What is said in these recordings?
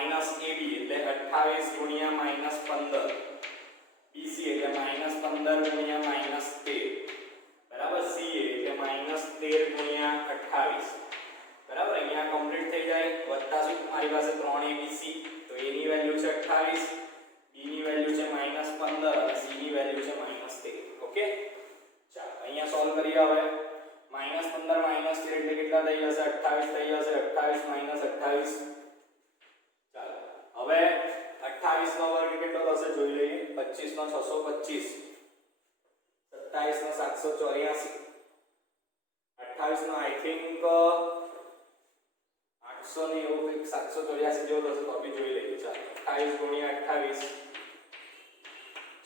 Minus AB એટલે 28 ગુણ્યા minus 15, BC એટલે માઈનસ 15 ગુણ્યા માઈનસ 13, બરાબર. CA એટલે માઈનસ 13 ગુણ્યા 28, બરાબર. અહીંયા કમ્પ્લીટ થઈ જાય. વત્તા શું મારી પાસે 3ABC, તો A ની વેલ્યુ છે 28, B ની વેલ્યુ છે માઈનસ 15 અને C ની વેલ્યુ છે માઈનસ 13. ઓકે, ચાલો અહીંયા સોલ્વ કરીએ. હવે માઈનસ 15 માઈનસ 13 એટલે કેટલા થઈ જશે? 28 થઈ જશે. 28 માઈનસ 28, ચાલો હવે 28 નો વર્ગ કેટલો થશે જોઈ લઈએ. 25 નો 625, 27 નો 784, 28 નો આઈ થિંક 800 ને એવું કંઈક 784 જેવો થશે, તો બી જોઈ લઈએ. ચાલો 28 ગુણ્યા 28,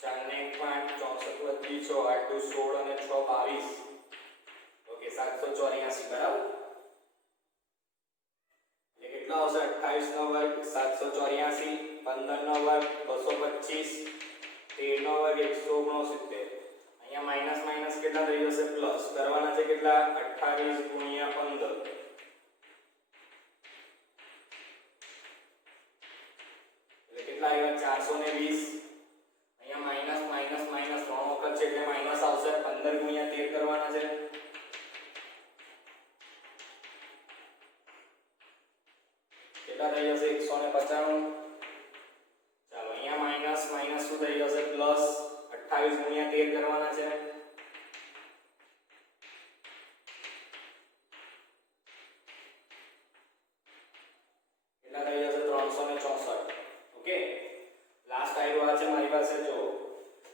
4 ને 5 64 વધી 6 8 2 16 અને 6 22, ઓકે 784, બરાબર. એટલે કેટલા આવશે? 28 નો વર્ગ 784, 15 નો વર્ગ 225, 13 નો વર્ગ 169. અહીંયા માઈનસ માઈનસ કેટલા થઈ જશે? પ્લસ કરવાના છે. કેટલા? 28 ગુણ્યા 15, એટલે કેટલા આવ્યા? 420. અહીંયા માઈનસ માઈનસ માઈનસ 3 વખત છે એટલે માઈનસ આવશે. 15 ગુણ્યા 13 કરવાના છે. કેટલા થઈ જશે? 195. ચાલો અહીંયા માઈનસ માઈનસ શું થઈ જશે? પ્લસ 28 ગુણ્યા 13 કરવાના છે. કેટલા થઈ જશે? 364. ઓકે, લાસ્ટ આવ્યો આ છે મારી પાસે. જો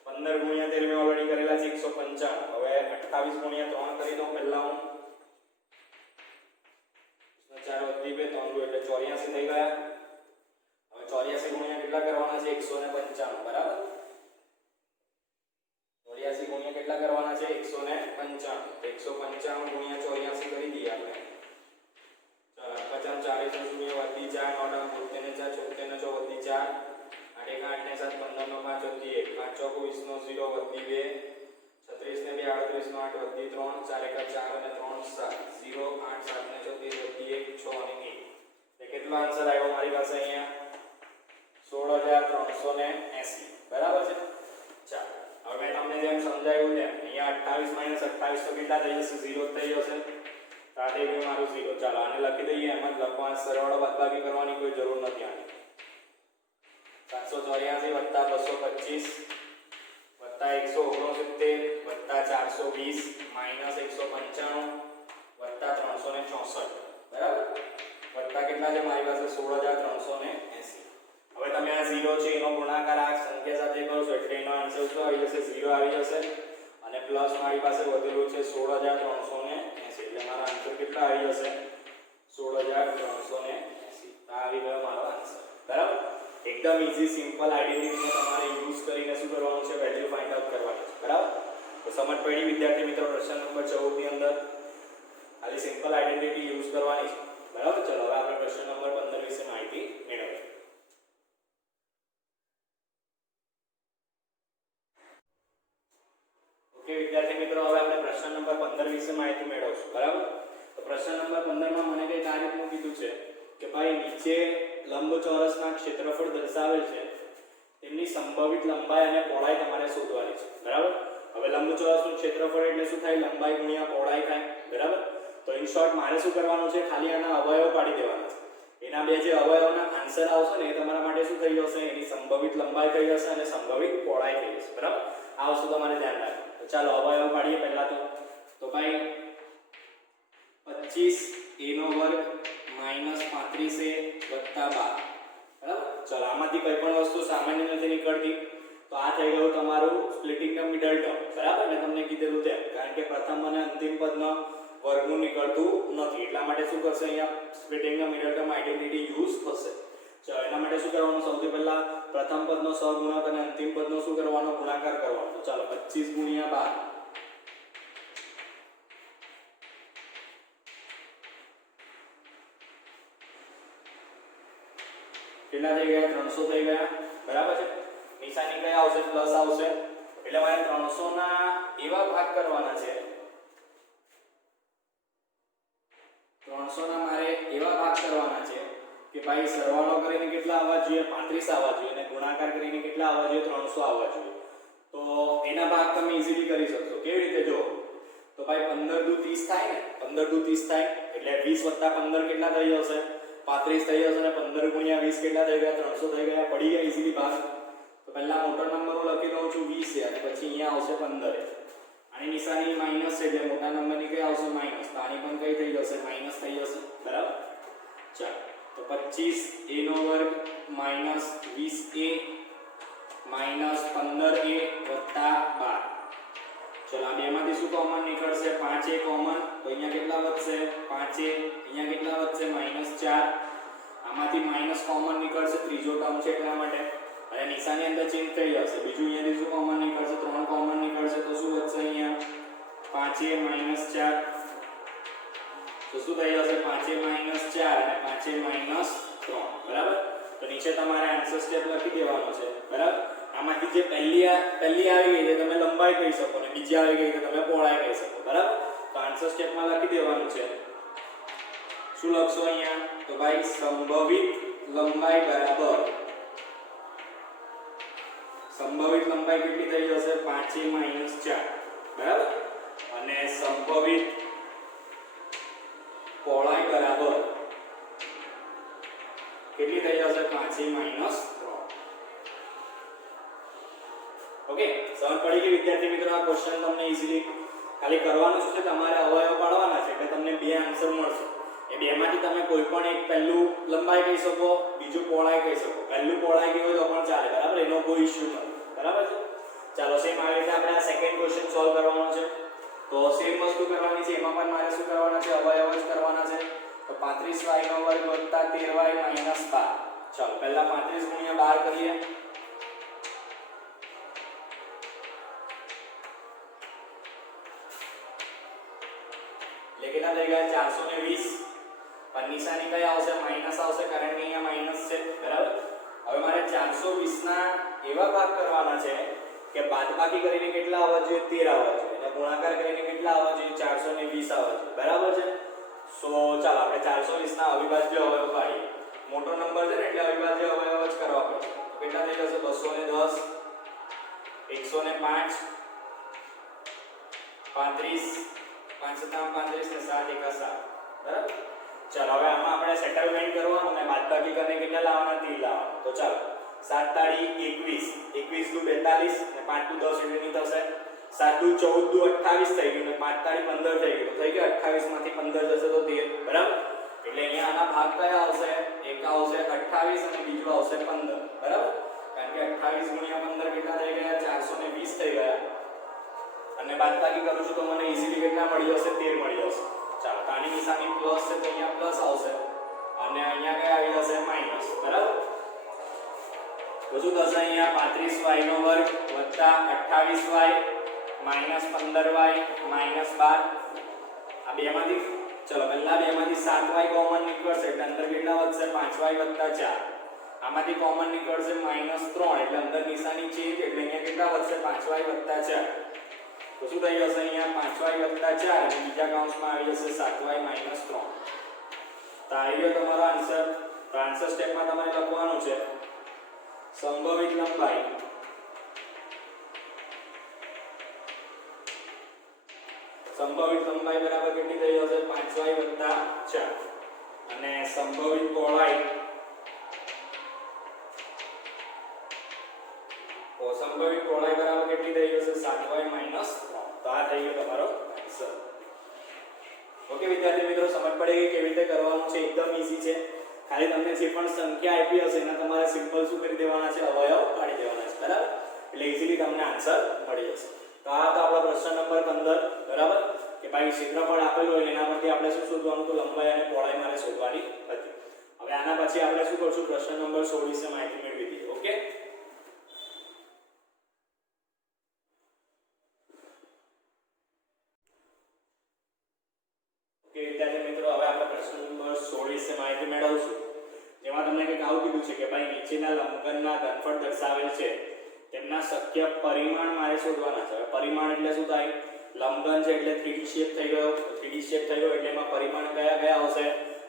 15 ગુણ્યા 13 મેં ઓલરેડી કરેલા છે 195. હવે 28 ગુણ્યા 3 કરી દઉં પહેલા હું. 4 વધી 2 3 એટલે 84 થઈ ગયા. હવે 84 ગુણ્યા કેટલા કરવાના છે? 195, બરાબર. 84 ગુણ્યા કેટલા કરવાના છે? 195. 195 ગુણ્યા 84 કરી દઈએ આપણે. ચાલો 50 40 શૂન્ય વધી 4 9 72 4 74 વધી 4 8 1 8 ને 7 15 નો 5 વધી 1 5 4 21 નો 0 વધી 2 36 ને 2 38 નો 8 વધી 3 4 1 4 અને 3 7 0 8 7 ને 34 વધી 1 6 અને 1. એટલે કેટલો આન્સર આવ્યો મારી પાસે? અહીંયા 16380, બરાબર છે. ચાલો હવે મેં તમને જેમ સમજાવ્યું તેમ અહીંયા 28 માઈનસ 28 તો કેટલા થઈ જશે? 0 થઈ જશે. સાથે ગયું મારું 0. ચાલો આને લખી દઈએ. એમ જ લખવા, સરવાળો બાદબાકી કરવાની કોઈ જરૂર નથી. આની 784 વત્તા 225 વત્તા 169 વત્તા 420 માઈનસ 195 વત્તા 364, બરાબર. વત્તા કેટલા છે મારી પાસે? 16380. હવે તમે આ 0 છે એનો ગુણાકાર આ સંખ્યા સાથે કરશો એટલે એનો આન્સર શું આવી જશે? 0 આવી જશે. અને પ્લસ મારી પાસે વધેલું છે 16380, એટલે મારો આન્સર કેટલા આવી જશે? 16380. આ આવી ગયો મારો આન્સર, બરાબર. એકદમ ઈઝી સિમ્પલ આઇડેન્ટિટીને તમારે યુઝ કરીને શું કરવાનું છે? વેલ્યુ ફાઇન્ડ આઉટ કરવાની છે, બરાબર. તો સમજ પડી વિદ્યાર્થી મિત્રો? પ્રશ્ન નંબર 14 ની અંદર ખાલી સિમ્પલ આઇડેન્ટિટી યુઝ કરવાની છે, બરાબર. ચલો હવે આપણે પ્રશ્ન નંબર 15 વિશે માહિતી મેળવીએ. ઓકે વિદ્યાર્થી મિત્રો, હવે આપણે પ્રશ્ન નંબર 15 વિશે માહિતી મેળવશું, બરાબર. તો પ્રશ્ન નંબર 15 માં મને કઈ તારીખનું કીધું છે કે ભાઈ નીચે લંબચોરસના ક્ષેત્રફળ દર્શાવેલ છે તેમની સંભવિત લંબાઈ અને પહોળાઈ તમારે શોધવાની છે, બરાબર. હવે લંબચોરસનું ક્ષેત્રફળ એટલે શું થાય? લંબાઈ ગુણ્યા પહોળાઈ થાય, બરાબર. તો ઇન શોર્ટ મારે શું કરવાનું છે? ખાલી આના અવયવ પાડી દેવાના છે. એના બે જે અવયવના આન્સર આવશે ને એ તમારા માટે શું થઈ જશે? એની સંભવિત લંબાઈ થઈ જશે અને સંભવિત પહોળાઈ થઈ જશે, બરાબર. આ વસ્તુ તમારે ધ્યાન રાખો. તો ચાલો અવયવ પાડીએ પહેલા. તો ભાઈ 25 a નો વર્ગ માઈનસ 35a વત્તા 12, બરાબર. ચલો આમાંથી કોઈ પણ વસ્તુ સામાન્ય નથી નીકળતી, તો આ થઈ ગયું તમારું સ્પ્લિટિંગ ધ મિડલ ટર્મ, બરાબર. મેં તમને કીધેલું તેમ, કારણ કે પ્રથમ અને અંતિમ પદનો વર્ગમૂળ નીકળતું નથી, એટલા માટે શું કરશે? અહીંયા splitting the middle term identity use થશે. ચલો એના માટે શું કરવાનું? સૌથી પહેલા પ્રથમ પદનો સહગુણક અને અંતિમ પદનો શું કરવાનો? ગુણાકાર કરવાનો. તો ચાલો 25 ગુણ્યા 12 કેટલા થઈ ગયા? 300 થઈ ગયા, બરાબર છે. નિશાની કઈ આવશે? પ્લસ આવશે. એટલે મારે 300 ના એવા ભાગ કરવાના છે, 300 ના મારે એવા ભાગ કરવાના છે કે ભાઈ સરવાળો કરીને કેટલા આવવા જોઈએ 35 આવવા જોઈએ અને ગુણાકાર કરીને કેટલા આવવા જોઈએ 300 આવવા જોઈએ. તો એના ભાગ તમે ઈઝીલી કરી શકશો. કેવી રીતે જો તો ભાઈ 15 દુ 30 થાય ને 15 દુ 30 થાય એટલે 20 + 15 કેટલા થઈ જશે 35 થઈ જશે અને 15 * 20 કેટલા થઈ ગયા 300 થઈ ગયા. પડી ગયા ઈઝીલી ભાગ. તો પહેલા મોટો નંબર હું લખી દઉં છું 20 અને પછી અહીંયા આવશે 15. આની નિશાની માઈનસ છે એટલે મોટા નંબરની કઈ આવશે માઈનસ. તો આની પણ કઈ થઈ જશે માઈનસ થઈ જશે. બરાબર. ચાલો તો 25a નો વર્ગ માઈનસ 20a માઈનસ 15a વત્તા 12. ચલો આ બેમાંથી શું કોમન નીકળશે 5a કોમન. તો અહીંયા કેટલા વધશે 5a. અહીંયા કેટલા વધશે -4. આમાંથી માઈનસ કોમન નીકળશે ત્રીજો ટર્મ છે એટલા માટે અને નિશાની અંદર ચેન્જ થઈ જશે. બીજું અહીંયાથી શું કોમન નીકળશે 3 કોમન નીકળશે. તો શું વધશે અહીંયા 5a - 4. તો શું થઈ જશે 5a - 4 અને 5a - 3. બરાબર. તો નીચે તમારે આન્સર સ્ટેપ લખી દેવાનો છે. બરાબર. આમાંથી જે પહેલી આવી ગઈ છે તમે લંબાઈ કહી શકો અને બીજી આવી ગઈ છે તમે પહોળાઈ કહી શકો. બરાબર. તો આન્સર સ્ટેપમાં લખી દેવાનું છે. શું લખશો અહીંયા તો ભાઈ સંભવિત લંબાઈ બરાબર સંભવિત લંબાઈ કેટલી થઈ જશે 5a - 4. બરાબર. અને સંભવિત પહોળાઈ બરાબર કેટલી થઈ જશે 5a - 3. ઓકે સમજ પડી ગઈ વિદ્યાર્થી મિત્રો. આ ક્વેશ્ચન તમને ઈઝીલી ખાલી કરવાનું શું છે તમારે અવયવ પાડવાના છે એટલે તમને બે આન્સર મળશે. એ બેમાંથી તમે કોઈ પણ એક પહેલું લંબાઈ કહી શકો બીજું પહોળાઈ કહી શકો. પહેલું પહોળાઈ કહી હોય તો પણ ચાલે. બરાબર. એનો કોઈ ઇશ્યુ નથી. બરાબર છે. ચાલો સેમ આવી રીતે આપણે આ સેકન્ડ ક્વેશ્ચન સોલ્વ કરવાનો છે. તો સેમ વસ્તુ કરવાની છે. એમાં પણ મારે શું કરવાના છે અવયવ જ કરવાના છે. તો 35y નો વર્ગ વત્તા 13y માઈનસ 12. ચાલો પહેલા 35 ગુણ્યા 12 કરીએ. એટલે કેટલા થઈ ગયા 420. પણ નિશાની કઈ આવશે માઈનસ આવશે કારણ કે અહીંયા માઈનસ છે. બરાબર. હવે મારે 420 ના એવા ભાગ કરવાના છે કે બાદબાકી કરીને કેટલા આવવા જોઈએ 13 આવવા જોઈએ અને ગુણાકાર કરીને કેટલા આવવા જોઈએ 420 આવવા જોઈએ. બરાબર છે. સો ચાલો આપણે 420 ના અવિભાજ્ય અવયવ પાડીએ. મોટો નંબર છે ને એટલે અવિભાજ્ય અવયવ જ કરવા પડશે. તો કેટલા થઈ જશે 210 105 35 5 * 35 ને 7 * 7. બરાબર. ચાલો હવે આમાં આપણે સેટલમેન્ટ કરવાનું અને બાદબાકી કરીને કેટલા લાવવાના 3 લાવવાના. તો ચાલો 7 તાળી 21 21 દુ 42 અને 5 દુ 10 એટલે ની થશે 7 દુ 14 દુ 28 થઈ ગયું અને 5 તાળી 15 થઈ ગયું. તો થઈ ગયું 28 માંથી 15 જશે તો 13. બરાબર. એટલે અહીંયા આના ભાગ કયા આવશે એક આવશે 28 અને બીજો આવશે 15. બરાબર. કારણ કે 28 ગુણ્યા 15 કેટલા થઈ ગયા 420 થઈ ગયા અને બાદબાકી કરું છું તો મને ઈઝીલી કેટલા મળી જશે 13 મળી જશે. ચાલો તો આની નિશાની પ્લસ છે તો અહીંયા પ્લસ આવશે અને અહીંયા કઈ આવી જશે માઈનસ. બરાબર. તો શું થશે અહીંયા 35y નો વર્ગ વત્તા 28y માઈનસ 15y માઈનસ 12. આ બેમાંથી ચલો પહેલા બેમાંથી 7y કોમન નીકળશે એટલે અંદર કેટલા વધશે 5y વત્તા 4. આમાંથી કોમન નીકળશે -3 એટલે અંદર નિશાની ચેન્જ એટલે અહીંયા કેટલા વધશે 5y વત્તા 4. તો શું થઈ જશે અહીંયા 5y વત્તા 4 અને બીજા કૌંસમાં આવી જશે 7y - 3. તો આવી ગયો તમારો આન્સર. તો આન્સર સ્ટેપમાં તમારે લખવાનું છે સંભવિત લંબાઈ બરાબર કેટલી થઈ જશે 5y વત્તા 4 અને સંભવિત પહોળાઈ બરાબર કેટલી થઈ જશે 7y - 3. તો આ થઈ ગયો તમારો આન્સર. ઓકે વિદ્યાર્થી મિત્રો સમજ પડી ગઈ કેવી રીતે કરવાનું છે. એકદમ ઈઝી છે. ખાલી તમને જે પણ સંખ્યા આપી હશે એના તમારે સિમ્પલ શું કરી દેવાના છે અવયવ પાડી દેવાના છે. બરાબર. એટલે ઈઝીલી તમને આન્સર મળી જશે. તો આ તો આપણો પ્રશ્ન નંબર 15. બરાબર. કે ભાઈ ક્ષેત્રફળ આપેલું હોય એના પરથી આપણે શું શોધવાનું તો લંબાઈ અને પહોળાઈ મારે શોધવાની હતી. હવે આના પછી આપણે શું કરશું પ્રશ્ન નંબર 16 વિશે માહિતી મેળવી દઈએ. ઓકે વિદ્યાર્થી મિત્રો હવે આપણે પ્રશ્ન નંબર 16 વિશે માહિતી મેળવશું. જેમાં તમને કંઈક આવું કીધું છે કે ભાઈ નીચેના લંબઘનના ઘનફળ દર્શાવેલ છે તેમના શક્ય પરિમાણ મારે શોધવાના છે. હવે પરિમાણ એટલે શું થાય લંબઘન છે એટલે 3D શેપ થઈ ગયો. 3D શેપ થઈ ગયો એટલે એમાં પરિમાણ કયા આવશે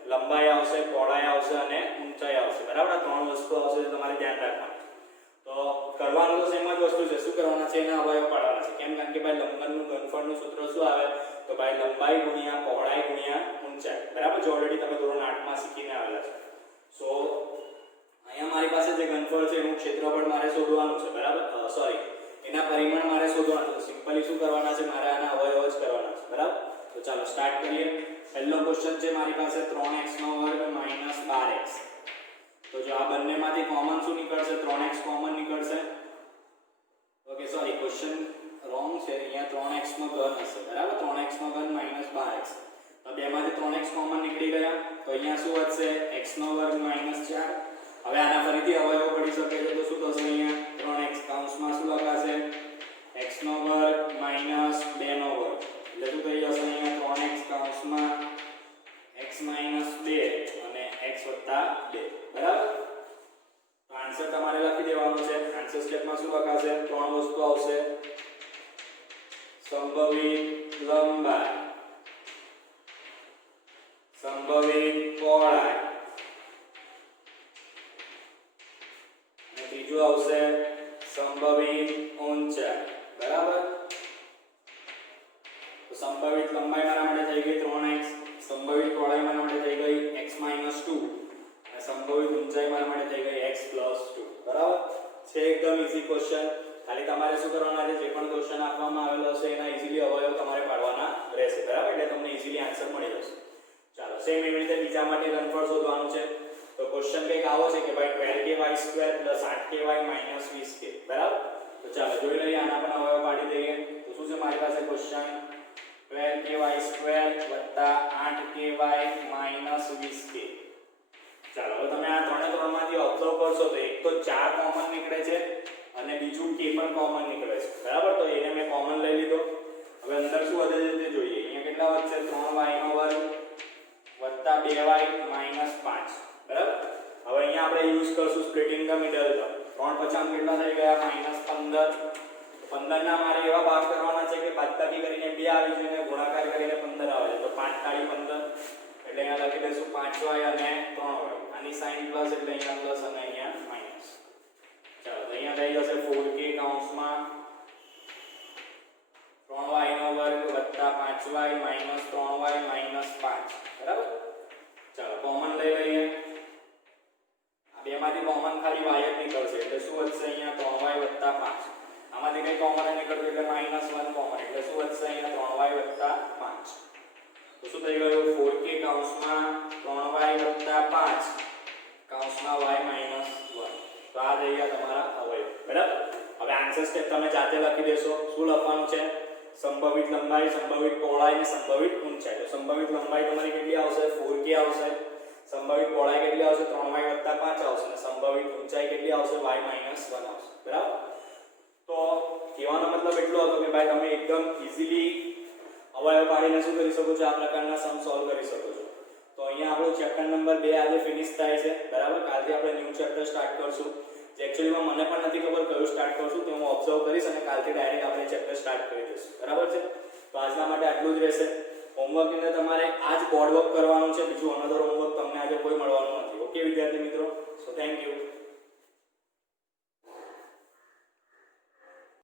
લંબાઈ આવશે, પહોળાઈ આવશે અને ઊંચાઈ આવશે. બરાબર, આ ત્રણ વસ્તુ આવશે તમારે ધ્યાન રાખવાની. તો કરવાનું તો સેમ જ વસ્તુ છે. શું કરવાના છે? એના અવયવ પાડવાના છે. કેમ? કારણ કે ભાઈ લંબનનું ઘનફળનું સૂત્ર શું આવે? તો ભાઈ લંબાઈ ગુણ્યા પહોળાઈ ગુણ્યા ઊંચાઈ. બરાબર, જો ઓલરેડી તમે ધોરણ 8 માં શીખીને આવેલા છો. સો અહીંયા મારી પાસે જે ઘનફળ છે એનું ક્ષેત્રફળ મારે શોધવાનું છે. બરાબર, સોરી, એના પરિમાણ મારે શોધવાનું છે. સિમ્પલી શું કરવાના છે? મારે આના અવયવ જ કરવાના છે. બરાબર, તો ચાલો સ્ટાર્ટ કરીએ. પહેલો ક્વેશ્ચન છે મારી પાસે 3x² - 12x. તો જો આ બંનેમાંથી કોમન શું નીકળશે? 3x કોમન નીકળશે. ઓકે, સોરી, ક્વેશ્ચન રોંગ છે. અહીંયા 3x નો ઘન હશે. બરાબર, 3x નો ઘન - 12x. તો બેમાંથી 3x કોમન નીકળી ગયા. તો અહીંયા શું વધશે? x² - 4. હવે આના ફરીથી અવયવ પડી શકે છે. તો શું થશે? અહીંયા 3x કૌંસમાં શું લખાશે? x² - 2 એટલે શું થઈ જશે? અહીંયા 3x કૌંસમાં x - 2 અને x + 2. બરાબર, તો આન્સર તમારે લખી દેવાનો છે. આન્સર સ્ટેપમાં શું લખાશે? ત્રણ વસ્તુ આવશે: સંભવિત લંબાઈ, સંભવિત પહોળાઈ અને ત્રીજું આવશે સંભવિત ઊંચાઈ. બરાબર, તો સંભવિત લંબાઈ મારા માટે થઈ ગઈ 3x, સંભવિત પહોળાઈ મારા માટે થઈ ગઈ x - 2 અને સંભવિત ઊંચાઈ મારા માટે થઈ ગઈ x + 2. બરાબર છે, એકદમ ઈઝી ક્વેશ્ચન. ખાલી તમારે શું કરવાના છે? જે પણ ક્વેશ્ચન આપવામાં આવેલો હશે એના ઈઝીલી અવયવ તમારે પાડવાના રહેશે. બરાબર, એટલે તમને ઈઝીલી આન્સર મળી જશે. ચાલો, સેમ એવી રીતે બીજા માટે ઘનફળ શોધવાનું છે. તો ક્વેશ્ચન કંઈક આવો છે કે ભાઈ 12ky² + 8ky - 20k. બરાબર, તો ચાલો જોઈ લઈએ. આના પણ અવયવ પાડી દઈએ. તો શું છે મારી પાસે ક્વેશ્ચન? 12ky² + 8ky - 20k. ચાલો, હવે તમે આ ત્રણેમાંથી ઓબ્ઝર્વ કરશો તો એક તો 4 કોમન નીકળે છે અને બીજું k પણ કોમન નીકળે છે. બરાબર, તો એને મેં કોમન લઈ લીધો. હવે અંદર શું વધે છે તે જોઈએ. અહીંયા કેટલા વધશે? 3y² + 2y - 5. બરાબર, હવે અહીંયા આપણે યુઝ કરશું સ્પ્લિટિંગ ધ મિડલ ટર્મ. 3 50 કેટલા થઈ ગયા? -15. 15 ના મારે એવા ભાગ કરવાના છે કે બાદબાકી કરીને 2 આવી જાય અને ગુણાકાર કરીને 15 આવે છે. તો 5 × 15 એટલે અહીંયા લખી દઈશું 5y અને 3y. આની સાઇન પ્લસ એટલે અહીંયા પ્લસ અને અહીંયા માઈનસ. ચાલો, તો અહીંયા થઈ જશે 4k કૌંસમાં 3y² + 5y - 3y - 5. બરાબર, ચાલો કોમન લઈ લઈએ. આ બેમાંથી કોમન ખાલી y જ નીકળશે એટલે શું વધશે? અહીંયા 3y + 5. આમાંથી કઈ કોમન નીકળતું એટલે -1 કોમન એટલે શું વધશે? અહીંયા 3y + 5. તો શું થઈ ગયું? 4k કૌંસમાં 3y + 5 કૌંસમાં y - 1. તો આ થઈ ગયા તમારા અવયવ. બરાબર, હવે આન્સર સ્ટેપ તમે જાતે લખી દેશો. શું લખવાનું છે? સંભવિત લંબાઈ, સંભવિત પહોળાઈ અને સંભવિત ઊંચાઈ. તો સંભવિત લંબાઈ તમારી કેટલી આવશે? 4k આવશે. સંભવિત પહોળાઈ કેટલી આવશે? 3y + 5 આવશે. અને સંભવિત ઊંચાઈ કેટલી આવશે? y - 1 આવશે. બરાબર, તો કહેવાનો મતલબ એટલો હતો કે ભાઈ તમે એકદમ ઈઝીલી અવયવ પાડીને શું કરી શકો છો? આ પ્રકારના સમ સોલ્વ કરી શકો છો. તો અહીંયા આપણો ચેપ્ટર નંબર 2 આજે ફિનિશ થાય છે. બરાબર, કાલથી આપણે ન્યૂ ચેપ્ટર સ્ટાર્ટ કરશું. જે એકચ્યુઅલીમાં મને પણ નથી ખબર કયું સ્ટાર્ટ કરશું, તે હું ઓબ્ઝર્વ કરીશ અને કાલથી ડાયરેક્ટ આપણે ચેપ્ટર સ્ટાર્ટ કરી દઈશું. બરાબર છે, તો આજના માટે આટલું જ રહેશે. હોમવર્કની અંદર તમારે આજ બોર્ડ વર્ક કરવાનું છે. બીજું અનધર હોમવર્ક તમને આજે કોઈ મળવાનું નથી. ઓકે વિદ્યાર્થી મિત્રો, સો થેન્ક યુ.